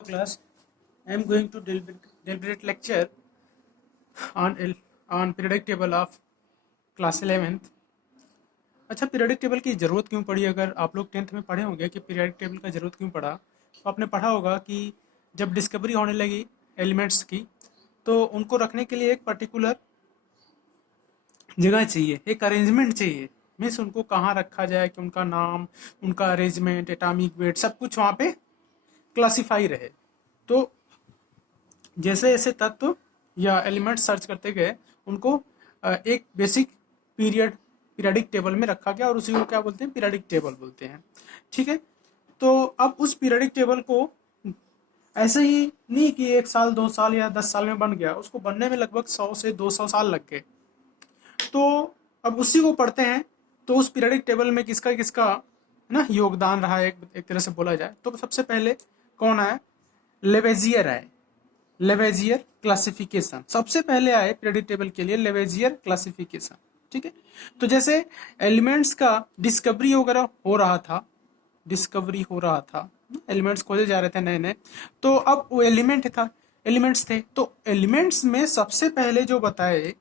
Class, I am going to deliberate lecture on periodic table of class 11th. अच्छा, periodic table की ज़रूरत क्यों पड़ी? अगर आप लोग 10th में पढ़े होंगे कि पीरियडिक टेबल का ज़रूरत क्यों पड़ा, तो आपने पढ़ा होगा कि जब डिस्कवरी होने लगी एलिमेंट्स की, तो उनको रखने के लिए एक पर्टिकुलर जगह चाहिए, एक अरेंजमेंट चाहिए। मीन्स उनको कहाँ रखा जाए कि उनका नाम, उनका अरेंजमेंट, एटॉमिक वेट, सब कुछ वहाँ पे क्लासीफाई रहे। तो जैसे जैसे तत्व या एलिमेंट सर्च करते गए, उनको एक बेसिक पीरियडिक टेबल में रखा गया और उसी को क्या बोलते हैं? पीरियडिक टेबल बोलते हैं। ठीक है। तो अब उस पीरियडिक टेबल को ऐसे ही नहीं कि 1 साल 2 साल या 10 साल में बन गया, उसको बनने में लगभग 100 से 200 साल लग गए। तो अब उसी को पढ़ते हैं। तो उस पीरियडिक टेबल में किसका किसका ना योगदान रहा है, एक तरह से बोला जाए तो सबसे पहले कौन आया? लेवेजियर आए। लेवेजियर क्लासिफिकेशन सबसे पहले आए पीरियडिक टेबल के लिए, लेवेजियर क्लासिफिकेशन। ठीक है। तो जैसे एलिमेंट्स का डिस्कवरी वगैरह हो रहा था, एलिमेंट्स खोजे जा रहे थे नए नए, तो अब वो एलिमेंट्स थे। तो एलिमेंट्स में सबसे पहले जो बताए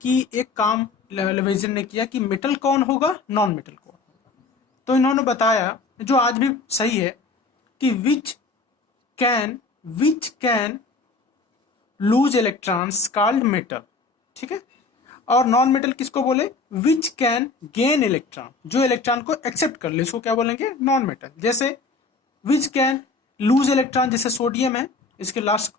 कि एक काम लेवेजियर ने किया कि मेटल कौन होगा, नॉन मेटल कौन। तो इन्होंने बताया, जो आज भी सही है, कि which can lose electrons called metal. ठीक है। और नॉन मेटल किसको बोले? विच कैन गेन इलेक्ट्रॉन, जो इलेक्ट्रॉन को एक्सेप्ट कर ले, इसको क्या बोलेंगे? Non metal. जैसे विच कैन लूज इलेक्ट्रॉन, जैसे सोडियम है, इसके लास्ट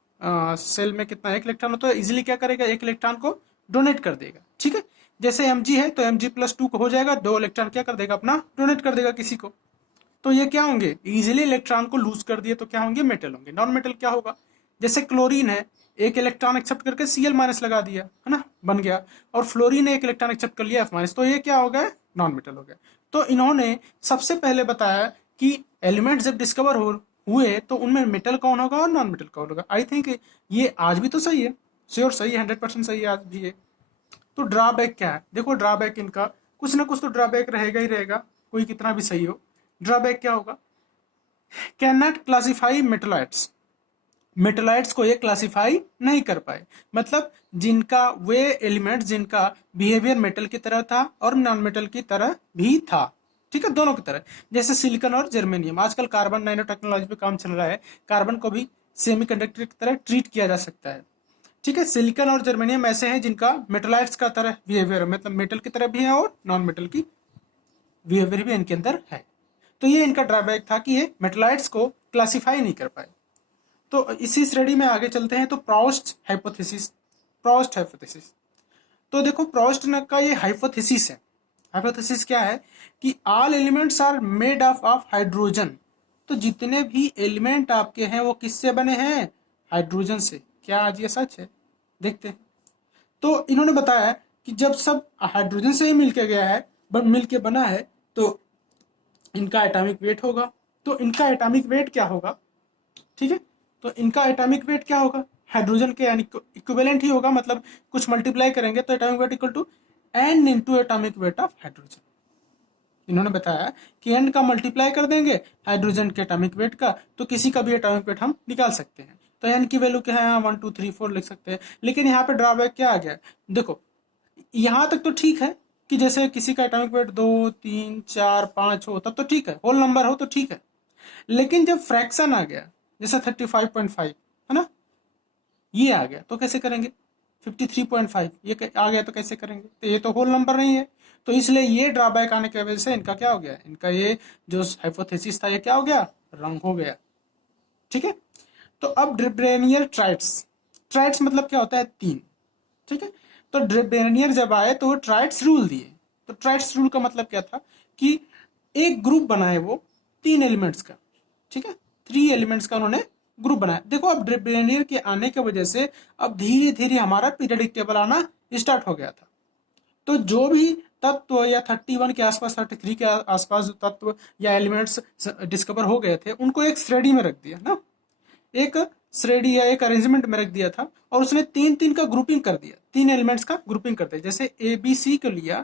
सेल में कितना, 1 इलेक्ट्रॉन होता है, इजिली क्या करेगा? 1 इलेक्ट्रॉन को डोनेट कर देगा। ठीक है। जैसे Mg है तो Mg+2 हो जाएगा, 2 इलेक्ट्रॉन क्या कर देगा? अपना डोनेट कर देगा किसी को। तो ये क्या होंगे? इजिली इलेक्ट्रॉन को लूज कर दिए तो क्या होंगे? मेटल होंगे। नॉन मेटल क्या होगा? जैसे क्लोरीन है, 1 इलेक्ट्रॉन एक्सेप्ट करके Cl- लगा दिया, है ना, बन गया। और फ्लोरीन ने 1 इलेक्ट्रॉन एक्सेप्ट कर लिया, F-, तो ये क्या हो गया? नॉन मेटल हो गया। तो इन्होंने सबसे पहले बताया कि एलिमेंट जब डिस्कवर हुए तो उनमें मेटल कौन होगा और नॉन मेटल कौन होगा। आई थिंक ये आज भी तो सही है, श्योर सही है, 100% सही है आज भी है। तो ड्रॉबैक क्या है? देखो, ड्रॉबैक इनका कुछ ना कुछ तो ड्रॉबैक रहेगा ही रहेगा, कोई कितना भी सही हो। ड्रॉबैक क्या होगा? Can not classify metalloids. Metalloids को ये क्लासिफाई नहीं कर पाए, मतलब जिनका वे एलिमेंट्स जिनका बिहेवियर मेटल की तरह था और नॉन मेटल की तरह भी था। ठीक है, दोनों की तरह। जैसे सिलिकॉन और जर्मेनियम, आजकल कार्बन नैनो टेक्नोलॉजी पे काम चल रहा है, कार्बन को भी सेमीकंडक्टर की तरह ट्रीट किया जा सकता है। ठीक है। सिलिकॉन और जर्मेनियम ऐसे हैं जिनका मेटेलाइट्स का तरह बिहेवियर है, मतलब मेटल की तरह भी है और नॉन मेटल की बिहेवियर भी इनके अंदर है। तो ये इनका ड्रॉबैक था कि ये मेटेलाइट्स को क्लासिफाई नहीं कर पाए। तो इसी श्रेणी में आगे चलते हैं। तो प्रोस्ट हाइपोथेसिस। तो देखो, प्रोस्ट का ये हाइपोथेसिस है। हाइपोथेसिस क्या है? कि all elements are made of hydrogen. तो जितने भी एलिमेंट आपके हैं वो किससे बने हैं? हाइड्रोजन से। क्या आज ये सच है? देखते हैं। तो इन्होंने बताया कि जब सब हाइड्रोजन से ही मिलके गया है, मिलके बना है, तो इनका एटॉमिक वेट होगा। तो इनका एटॉमिक वेट क्या होगा? ठीक है। तो इनका एटॉमिक वेट क्या होगा? हाइड्रोजन के यानी इक्विवेलेंट ही होगा, मतलब कुछ मल्टीप्लाई करेंगे तो atomic weight equal to n into atomic weight of hydrogen. इन्होंने बताया कि n का मल्टीप्लाई कर देंगे हाइड्रोजन के एटॉमिक वेट का, तो किसी का भी एटॉमिक वेट हम निकाल सकते हैं। तो n की वैल्यू क्या है? यहाँ 1 2 3 4 लिख सकते हैं। लेकिन यहाँ पे ड्रॉबैक क्या आ गया? देखो, यहाँ तक तो ठीक है कि जैसे किसी का एटॉमिक वेट 2 3 4 5 हो तब तो ठीक है, होल नंबर हो तो ठीक है। लेकिन जब फ्रैक्शन आ गया, जैसे 35.5 है ना, ये आ गया तो कैसे करेंगे? 53.5 ये आ गया तो कैसे करेंगे? तो ये तो होल नंबर नहीं है। तो इसलिए ये ड्रॉबैक आने की वजह से इनका क्या हो गया? इनका ये जो हाइपोथेसिस था ये क्या हो गया? रंग हो गया। ठीक है। तो अब ड्रिब्रेनियर ट्राइट्स। ट्राइट्स मतलब क्या होता है? 3। ठीक है। तो ड्रिब्रेनियर जब आए तो वो ट्राइट्स रूल दिए। तो ट्राइट्स रूल का मतलब क्या था? कि एक ग्रुप बनाए वो 3 एलिमेंट्स का। ठीक है। 3 एलिमेंट्स का उन्होंने ग्रुप बनाया। देखो, अब ड्रिब्रेनियर के आने की वजह से अब धीरे धीरे हमारा पीरियडिक टेबल आना स्टार्ट हो गया था। तो जो भी तत्व या 31 के आसपास, 33 के आसपास जो तत्व या एलिमेंट्स डिस्कवर हो गए थे, उनको एक श्रेणी में रख दिया ना, एक श्रेणी या एक अरेंजमेंट में रख दिया था, और उसने 3 3 का ग्रुपिंग कर दिया, 3 एलिमेंट्स का ग्रुपिंग कर दिया। जैसे ए बी सी को लिया,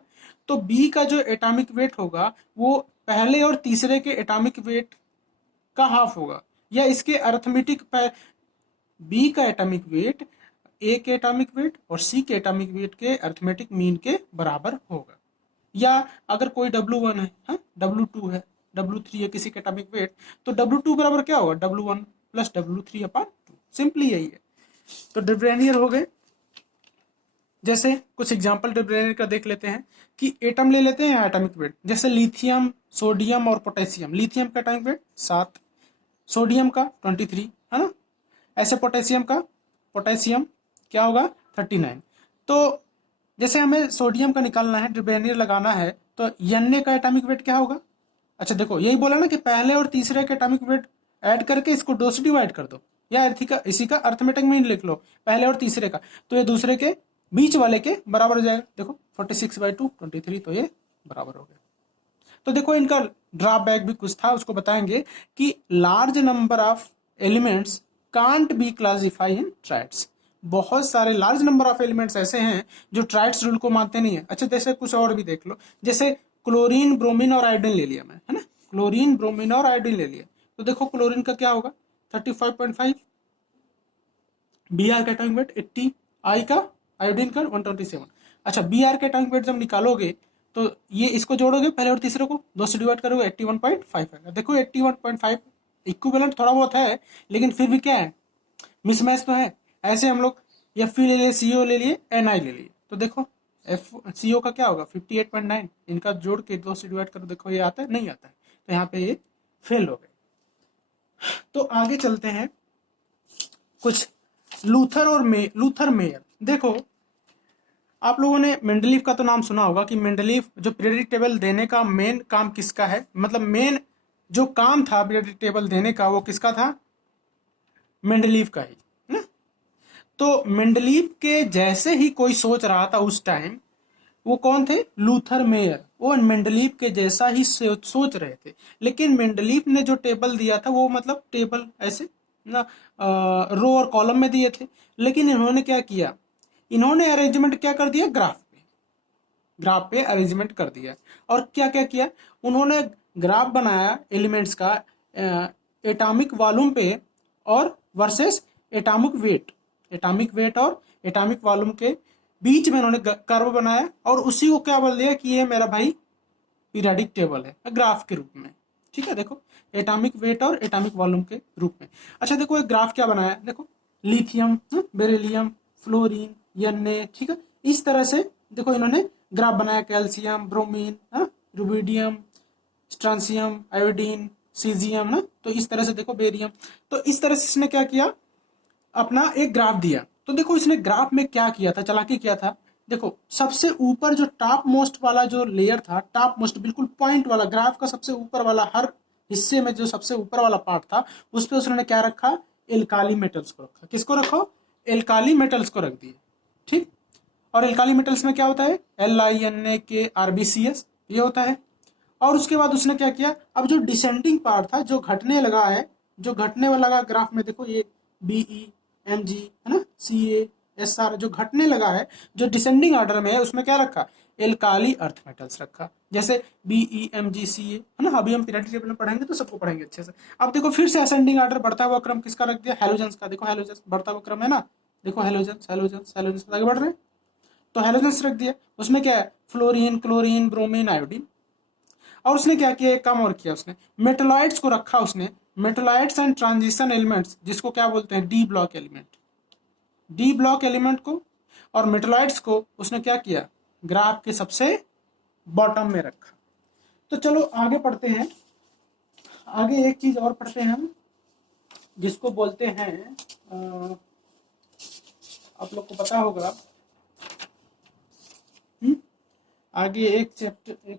तो बी का जो एटॉमिक वेट होगा वो पहले और तीसरे के एटॉमिक वेट का हाफ होगा। या इसके अर्थमेटिक बी का एटॉमिक वेट ए के एटॉमिक वेट और सी के एटॉमिक वेट के अर्थमेटिक मीन के बराबर होगा। या अगर कोई W1 है, हाँ, W2 है, W3 है किसी के एटॉमिक वेट, तो W2 बराबर क्या होगा, W1 plus W3 upon 2। Simply यही है। तो de Broglie हो गए। जैसे कुछ एग्जांपल de Broglie का देख लेते हैं कि एटम ले लेते हैं एटॉमिक वेट, जैसे लिथियम, सोडियम और पोटेशियम। लिथियम का एटॉमिक वेट 7, सोडियम का 23, है ना। ऐसे पोटेशियम क्या होगा 39। तो जैसे हमें सोडियम का निकालना है, de Broglie लगाना है, तो Na का एटॉमिक वेट क्या होगा। अच्छा देखो, यही बोला ना कि पहले और तीसरे के एटॉमिक वेट ऐड करके इसको 2 से डिवाइड कर दो, या इसी का अर्थमेटिक मीन लिख लो पहले और तीसरे का, तो ये दूसरे के बीच वाले के बराबर हो जाएगा। देखो 46/2 23, तो ये बराबर हो गया। तो देखो इनका ड्रॉबैक भी कुछ था, उसको बताएंगे कि large number of elements can't be classify in triads. बहुत सारे लार्ज नंबर ऑफ एलिमेंट्स ऐसे हैं जो ट्राइड्स रूल को मानते नहीं है। अच्छा जैसे कुछ और भी देख लो, जैसे क्लोरीन, ब्रोमीन और आयोडीन ले लिया मैं, है ना। क्लोरीन, ब्रोमीन और आयोडीन ले लिया, तो देखो क्लोरीन का क्या होगा 35.5, बी आर का एटॉमिक वेट 80, आई का, आयोडीन का 127। अच्छा बी आर का एटॉमिक वेट जब निकालोगे तो ये इसको जोड़ोगे पहले और तीसरे को 2 से डिवाइड करोगे 81.5 आएगा। देखो 81.5 इक्विवेलेंट थोड़ा बहुत है, लेकिन फिर भी क्या है, मिसमैच तो है। ऐसे हम लोग एफ ले लिए, सीओ ले लिए, एनआई ले लिए, तो देखो एफ सीओ का क्या होगा 58.9, इनका जोड़ के 2 से डिवाइड करो, देखो ये आता है नहीं आता है, तो यहाँ पे ये फेल हो गए। तो आगे चलते हैं, कुछ लूथर मेयर। देखो आप लोगों ने मेंडलीफ का तो नाम सुना होगा कि मेंडलीफ जो पीरियोडिक टेबल देने का मेन काम किसका है, मतलब मेन जो काम था पीरियोडिक टेबल देने का वो किसका था, मेंडलीफ का ही ना। तो मेंडलीफ के जैसे ही कोई सोच रहा था उस टाइम, वो कौन थे, लूथर मेयर। वो मेंडलीफ के जैसा ही सोच रहे थे, लेकिन मेंडलीफ ने जो टेबल दिया था वो मतलब टेबल ऐसे ना रो और कॉलम में दिए थे, लेकिन इन्होंने क्या किया, इन्होंने अरेंजमेंट क्या कर दिया, ग्राफ पे अरेंजमेंट कर दिया। और क्या क्या किया, उन्होंने ग्राफ बनाया एलिमेंट्स का एटॉमिक वॉल्यूम पे और वर्सेस एटॉमिक वेट और एटॉमिक वॉल्यूम के बीच में उन्होंने कर्व बनाया, और उसी को क्या बोल दिया कि ये मेरा भाई पीरियोडिक टेबल है ग्राफ के रूप में। ठीक है, देखो एटॉमिक वेट और एटॉमिक वॉल्यूम के रूप में। अच्छा देखो एक ग्राफ क्या बनाया, देखो लिथियम, बेरिलियम, फ्लोरीन, Na, ठीक है, इस तरह से देखो इन्होंने ग्राफ बनाया, calcium, bromine, rubidium, strontium, iodine, caesium ना, तो इस तरह से देखो बेरियम। तो इस तरह से इसने क्या किया, अपना एक ग्राफ दिया। तो देखो इसने ग्राफ में क्या किया था, चालाकी किया था। देखो सबसे ऊपर जो टॉप मोस्ट वाला जो लेयर था, टॉप मोस्ट बिल्कुल पॉइंट वाला, ग्राफ का सबसे ऊपर वाला हर हिस्से में जो सबसे ऊपर वाला पार्ट था, उस पर उसने क्या रखा, एल्काली मेटल्स को रखा। किसको रखो, एल्काली मेटल्स को रख दिए। ठीक, और एल्काली मेटल्स में क्या होता है, LiNaKRbCs ये होता है। और उसके बाद उसने क्या किया, अब जो डिसेंडिंग पार्ट था, जो घटने लगा है, जो घटने वाला लगा ग्राफ में, देखो ये BE, MG है ना, CA, SR जो घटने लगा है, जो डिसेंडिंग ऑर्डर में है, उसमें क्या रखा, एल्काली अर्थ मेटल्स रखा, जैसे BE, MG, CA है ना। अभी हम पीरियोडिक टेबल में पढ़ेंगे तो सबको पढ़ेंगे अच्छे से। अब देखो फिर से असेंडिंग ऑर्डर, बढ़ता हुआ क्रम किसका रख दिया, हेलोजेंस का। देखो हेलोजेंस बढ़ता हुआ क्रम है ना, देखो हेलोजेंस हेलोजेंस हेलोजेंस आगे बढ़ रहे हैं, तो हेलोजेंस रख दिया। उसमें क्या है, फ्लोरीन, क्लोरीन, ब्रोमीन, आयोडीन। और उसने क्या किया, एक काम और किया, उसने मेटलॉइड्स को रखा, उसने मेटलॉइड्स एंड ट्रांजिशन एलिमेंट्स, जिसको क्या बोलते हैं, डी ब्लॉक एलिमेंट को और मेटलॉइड्स को उसने क्या किया, ग्राफ के सबसे बॉटम में रखा। तो चलो आगे पढ़ते हैं, आगे एक चीज और पढ़ते हैं हम, जिसको बोलते हैं आप लोग को पता होगा, आगे एक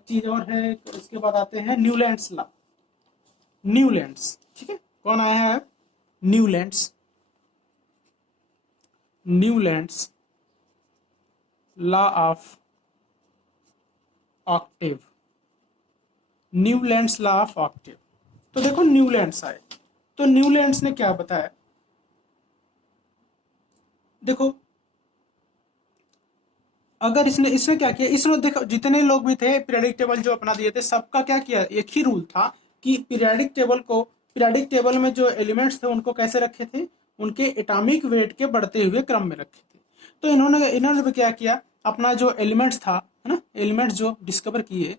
चीज और है, तो इसके बाद आते हैं न्यूलैंड्स लॉ। न्यूलैंड्स, ठीक है, कौन आया है, Newlands law of Octave. Newlands law of Octave. तो देखो न्यूलैंड्स आए, तो न्यूलैंड्स ने क्या बताया, देखो अगर इसने क्या किया, इसने देखो जितने लोग भी थे पीरियोडिक टेबल जो अपना दिए थे, सबका क्या किया, एक ही रूल था कि पीरियोडिक टेबल को पीरियोडिक टेबल में जो एलिमेंट्स थे उनको कैसे रखे थे, उनके एटॉमिक वेट के बढ़ते हुए क्रम में रखे थे। तो इन्होंने भी क्या किया, अपना जो एलिमेंट्स था, है ना, एलिमेंट्स जो डिस्कवर किए,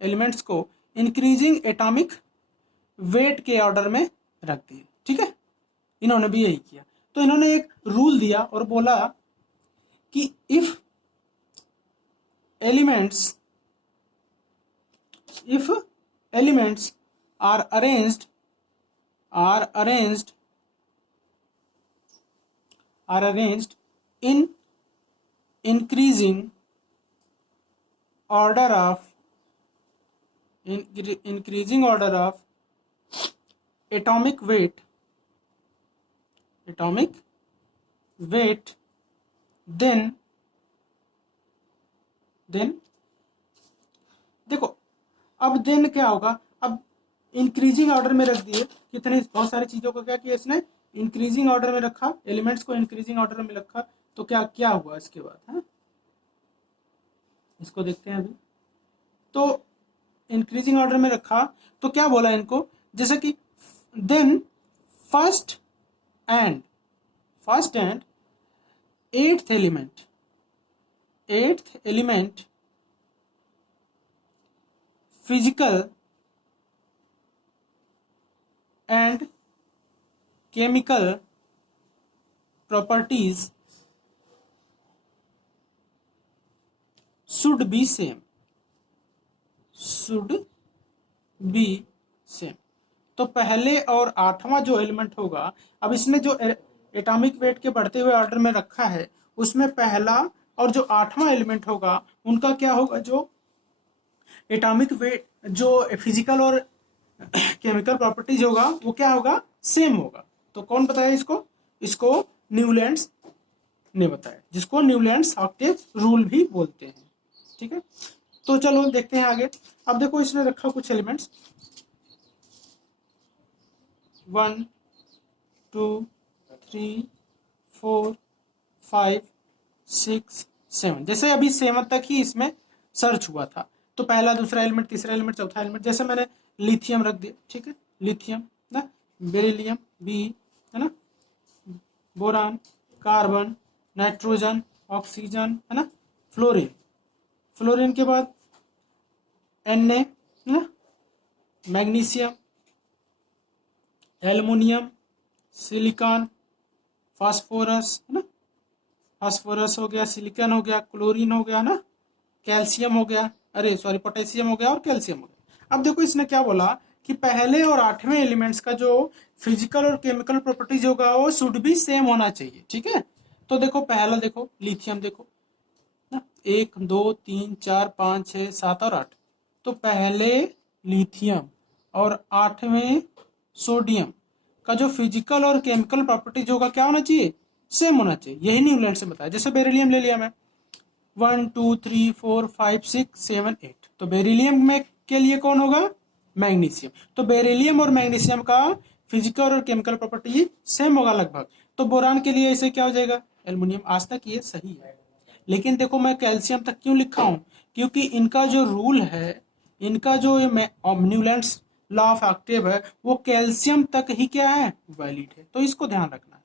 एलिमेंट्स को इंक्रीजिंग एटॉमिक वेट के ऑर्डर में रख दिए। ठीक है, इन्होंने भी यही किया। तो इन्होंने एक रूल दिया और बोला कि if elements are arranged in increasing order of atomic weight, then देखो, अब देन क्या होगा, अब इंक्रीजिंग ऑर्डर में रख दिए, कितने बहुत सारी चीजों को क्या किया इसने, इंक्रीजिंग ऑर्डर में रखा, एलिमेंट्स को इंक्रीजिंग ऑर्डर में रखा। तो क्या क्या हुआ इसके बाद, है इसको देखते हैं अभी। तो इंक्रीजिंग ऑर्डर में रखा तो क्या बोला इनको, जैसे कि then first and eighth element physical and chemical properties should be same। तो पहले और आठवां जो एलिमेंट होगा, अब इसने जो एटॉमिक वेट के बढ़ते हुए ऑर्डर में रखा है, उसमें पहला और जो आठवां एलिमेंट होगा उनका क्या होगा, जो एटॉमिक वेट, जो फिजिकल और केमिकल प्रॉपर्टीज होगा वो क्या होगा, सेम होगा। तो कौन बताया इसको न्यूलैंड्स ने बताया, जिसको न्यूलैंड्स ऑक्टेव रूल भी बोलते हैं। ठीक है, तो चलो देखते हैं आगे। अब देखो इसने रखा कुछ एलिमेंट्स 1 2 3 4 5 6 7, जैसे अभी 7 तक ही इसमें सर्च हुआ था। तो पहला, दूसरा एलिमेंट, तीसरा एलिमेंट, चौथा एलिमेंट, जैसे मैंने लिथियम रख दिया। ठीक है, लिथियम ना, बेरिलियम बी, है ना, बोरान, कार्बन, नाइट्रोजन, ऑक्सीजन, है ना, फ्लोरीन के बाद Na, है ना, मैग्नीशियम, एल्युमिनियम, सिलिकॉन, फास्फोरस, है ना, फास्फोरस हो गया, सिलिकॉन हो गया, क्लोरीन हो गया ना, कैल्शियम हो गया, अरे सॉरी पोटेशियम हो गया और कैल्शियम हो गया। अब देखो इसने क्या बोला कि पहले और आठवें एलिमेंट्स का जो फिजिकल और केमिकल प्रॉपर्टीज होगा वो शुड भी सेम होना चाहिए। ठीक है, तो देखो पहला देखो लिथियम, देखो ना, 1 2 3 4 5 6 7 और 8। तो पहले लिथियम और आठवें सोडियम का जो फिजिकल और केमिकल प्रॉपर्टीज होगा क्या होना चाहिए, सेम होना चाहिए। यही न्यूलैंड से बताया। जैसे बेरिलियम ले लिया मैं, 1 2 3 4 5 6 7 8, तो बेरिलियम में के लिए कौन होगा, मैग्नीशियम। तो बेरिलियम और मैग्नीशियम का फिजिकल और केमिकल प्रॉपर्टी सेम होगा लगभग। तो बोरान के लिए ऐसे क्या हो जाएगा, एल्युमिनियम। आज तक ये सही है, लेकिन देखो मैं कैल्शियम तक क्यों लिखा हूं, क्योंकि इनका जो रूल है, इनका जो न्यूलैंड्स लॉ ऑफ ऑक्टेव है, वो कैल्शियम तक ही क्या है, वैलिड है। तो इसको ध्यान रखना है।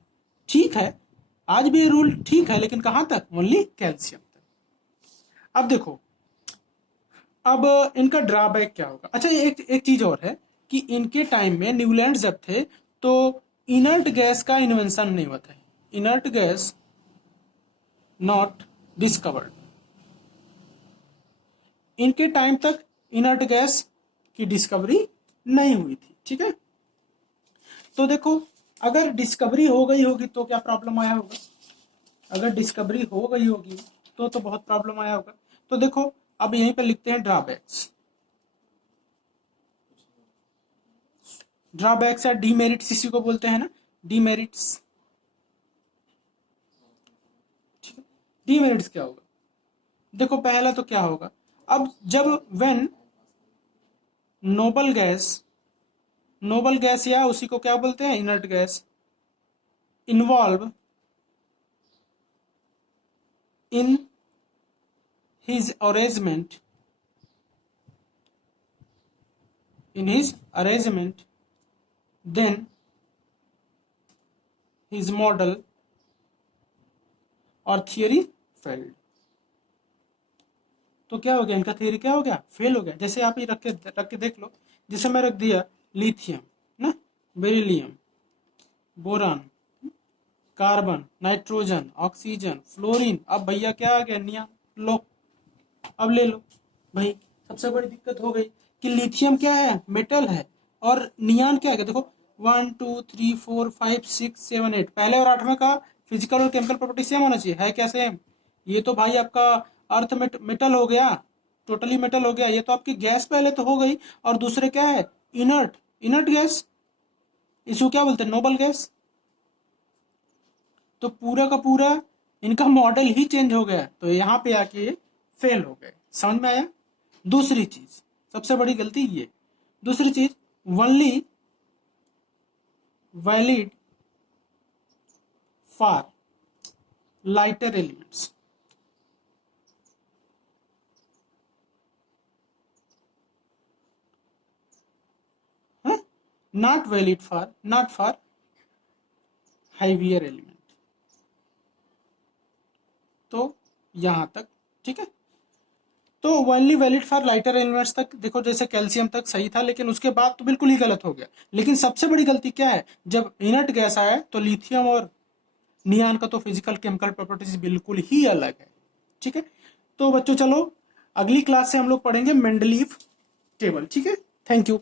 ठीक है, आज भी ये रूल ठीक है, लेकिन कहां तक, ओनली कैल्शियम तक। अब देखो, अब इनका ड्रॉबैक क्या होगा। अच्छा, एक चीज और है कि इनके टाइम में न्यूलैंड जब थे तो इनर्ट गैस का इन्वेंशन नहीं हुआ था। Inert gas not discovered. इनके टाइम तक इनर्ट गैस की डिस्कवरी नहीं हुई थी। ठीक है, तो देखो अगर डिस्कवरी हो गई होगी तो क्या प्रॉब्लम आया होगा, अगर डिस्कवरी हो गई होगी तो बहुत प्रॉब्लम आया होगा। तो देखो अब यहीं पे लिखते हैं ड्रॉबैक्स। ड्रॉबैक्स या डीमेरिट्स इसी को बोलते हैं ना, डीमेरिट्स। ठीक है, डीमेरिट्स क्या होगा, देखो पहला तो क्या होगा, अब जब व्हेन नोबल गैस या उसी को क्या बोलते हैं, inert gas, involve in his arrangement then his model और थियरी फेल्ड। तो क्या हो गया, इनका थियरी क्या हो गया, फेल हो गया। जैसे आप ये रख के देख लो, जैसे मैं रख दिया लिथियम ना, beryllium, boron, carbon, nitrogen, oxygen, fluorine, अब भैया क्या आ गया, नियॉन। लो अब ले लो भाई। सबसे बड़ी दिक्कत हो गई कि लिथियम क्या है, मेटल है, और नियॉन क्या है, देखो 1 2 3 4 5 6 7 8, पहले और 8वें का फिजिकल और केमिकल प्रॉपर्टी सेम होना चाहिए, है क्या सेम। ये तो भाई आपका अर्थ मेटल हो गया, टोटली मेटल हो गया। ये तो आपकी गैस पहले तो हो गई, और दूसरे क्या है, इनर्ट, इनर्ट गैस, इसको क्या बोलते हैं, नोबल गैस। तो पूरा का पूरा इनका मॉडल ही चेंज हो गया, तो यहाँ पे आके ये फेल हो गए। समझ में आया। दूसरी चीज, सबसे बड़ी गलती ये, दूसरी चीज, only valid for lighter elements. Not for heavier element. तो यहां तक ठीक है। तो only valid for lighter elements तक देखो, जैसे कैल्शियम तक सही था, लेकिन उसके बाद तो बिल्कुल ही गलत हो गया। लेकिन सबसे बड़ी गलती क्या है, जब इनर्ट गैस आया तो लिथियम और नियॉन का तो फिजिकल केमिकल प्रॉपर्टीज बिल्कुल ही अलग है। ठीक है। तो बच्चों चलो, अगली क्लास से हम लोग पढ़ेंगे मेंडलीव टेबल। ठीक है, थैंक यू।